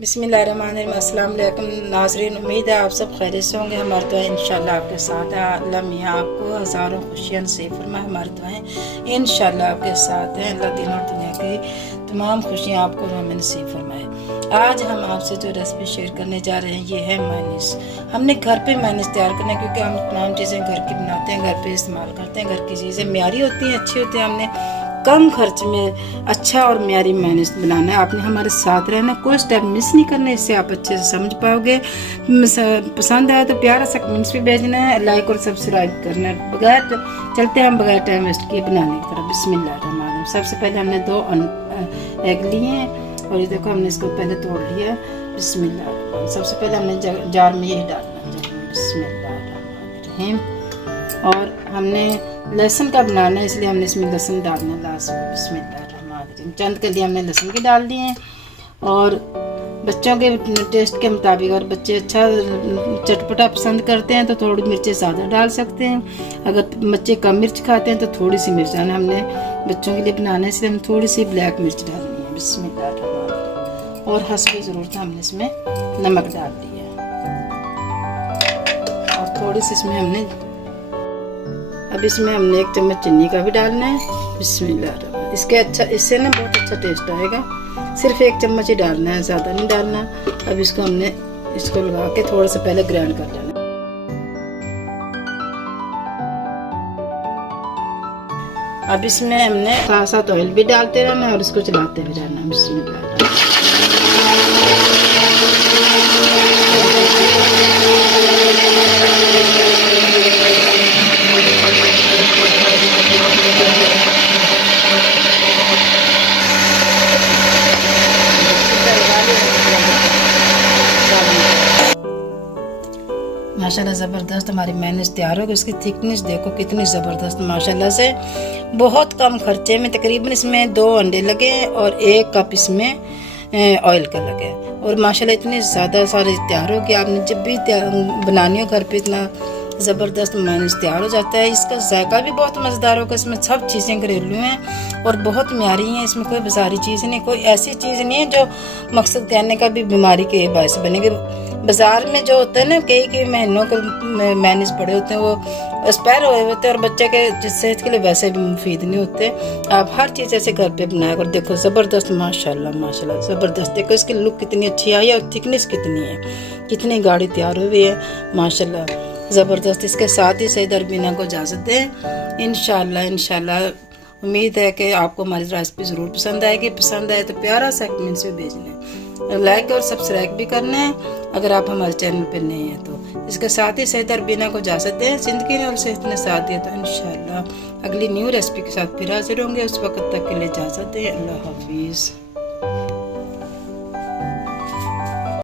बिस्मिल्लाहिर्रहमानिर्रहीम। अस्सलाम वालेकुम नाज़रीन, उम्मीद है आप सब खैरियत से होंगे। हमारी दुआएं इंशाल्लाह आपके साथ है। अल्लाह मियाँ आपको हज़ारों खुशियाँ नसीब फरमाए। हमारी दुआएं इंशाल्लाह आपके साथ हैं। अल्लाह दिन और दुनिया की तमाम खुशियाँ आपको हमें नसीब फरमाए। आज हम आपसे जो रेसिपी शेयर करने जा रहे हैं ये है मायनीस। हमने घर पे मायनीस तैयार करना है क्योंकि हम तमाम चीज़ें घर की बनाते हैं, घर पे इस्तेमाल करते हैं। घर की चीज़ें म्यारी होती हैं, अच्छी होती हैं। हमने कम खर्च में अच्छा और म्यारी मायनीस बनाना है। आपने हमारे साथ रहना, कोई स्टेप मिस नहीं करना, इससे आप अच्छे से समझ पाओगे। पसंद आए तो प्यारा सा कमेंट्स भी भेजना है, लाइक और सब्सक्राइब करना है। चलते हैं हम बगैर टाइम वेस्ट किए बनाने की तरफ। बिस्मिल्लाहिर्रहमानिर्रहीम। सबसे पहले हमने 2 एग लिए हैं और ये देखो हमने इसको पहले तोड़ लिया। बिस्मिल्लाह। सबसे पहले हमने जार में यही डालना है। बिस्मिल्लाहिर्रहमानिर्रहीम। और हमने लहसुन का बनाना है इसलिए हमने इसमें लहसुन डालना है लास्ट में। बिस्मिल्लाहिर्रहमानिर्रहीम। चंद के लिए हमने लहसुन के डाल दिए हैं। और बच्चों के टेस्ट के मुताबिक, और बच्चे अच्छा चटपटा पसंद करते हैं तो थोड़ी मिर्चें ज़्यादा डाल सकते हैं। अगर बच्चे कम मिर्च खाते हैं तो थोड़ी सी मिर्च डालना। हमने बच्चों के लिए बनाना है इसलिए हम थोड़ी सी ब्लैक मिर्च डालनी है। बिस्मिल्लाहिर्रहमानिर्रहीम। और हस्बे ज़रूरत हमने इसमें नमक डाल दिया और थोड़ी सी इसमें हमने अब इसमें हमने 1 चम्मच चीनी का भी डालना है। बिस्मिल्लाह। इससे ना बहुत अच्छा टेस्ट आएगा। सिर्फ 1 चम्मच ही डालना है, ज़्यादा नहीं डालना। अब इसको लगा के थोड़ा सा पहले ग्राइंड कर लेना। अब इसमें हमने साथ साथ ऑयल भी डालते रहना और इसको चलाते हुए रहना। बिस्मिल्लाह। माशाल्लाह ज़बरदस्त हमारी मायनीस तैयार हो गई। उसकी थिकनेस देखो कितनी ज़बरदस्त माशाल्लाह से। बहुत कम खर्चे में तकरीबन इसमें 2 अंडे लगे और 1 कप इसमें ऑयल का लगे। और माशाल्लाह इतनी ज़्यादा सारे तैयार हो कि आपने जब भी बनानी हो घर पे इतना ज़बरदस्त मायनीस तैयार हो जाता है। इसका जायका भी बहुत मज़ेदार होगा। इसमें सब चीज़ें घरेलू हैं और बहुत म्यारी हैं। इसमें कोई बाजारी चीज़ नहीं, कोई ऐसी चीज़ नहीं है जो मकसद कहने का भी बीमारी के बायस बनेगी। बाजार में जो होता है ना, कई महीनों के मायनीस पड़े होते हैं, वो एक्सपायर हुए होते हैं और बच्चे के सेहत के लिए वैसे भी मुफीद नहीं होते। आप हर चीज़ ऐसे घर पे बनाया कर। देखो ज़बरदस्त माशाल्लाह माशाल्लाह ज़बरदस्त। देखो इसकी लुक कितनी अच्छी आई है और थिकनेस कितनी है, कितनी गाढ़ी तैयार हुई है माशाल्लाह ज़बरदस्त। इसके साथ ही सईद अरबीना को इजाज़त दें। इंशाल्लाह उम्मीद है कि आपको हमारी रेसिपी ज़रूर पसंद आएगी। पसंद आए तो प्यारा सा कमेंट्स में भेजना, लाइक और सब्सक्राइब भी करना है अगर आप हमारे चैनल पर नए हैं तो। इसके साथ ही सईद अरबीना को इजाज़त दें। ज़िंदगी ने और सेहत ने साथ दिया तो इंशाल्लाह अगली न्यू रेसिपी के साथ फिर हाजिर होंगे। उस वक्त तक के लिए इजाज़त दें। अल्लाह हाफिज़।